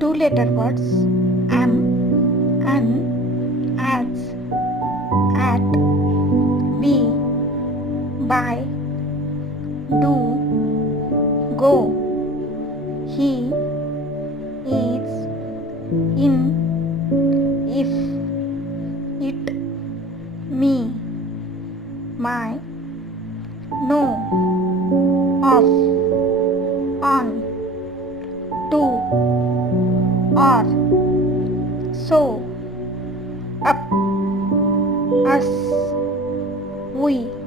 Two-letter words am, an, as, at, be, by, do, go, he, is, in, if, it, me, my, no, of, on, to, or, so, up, us, we.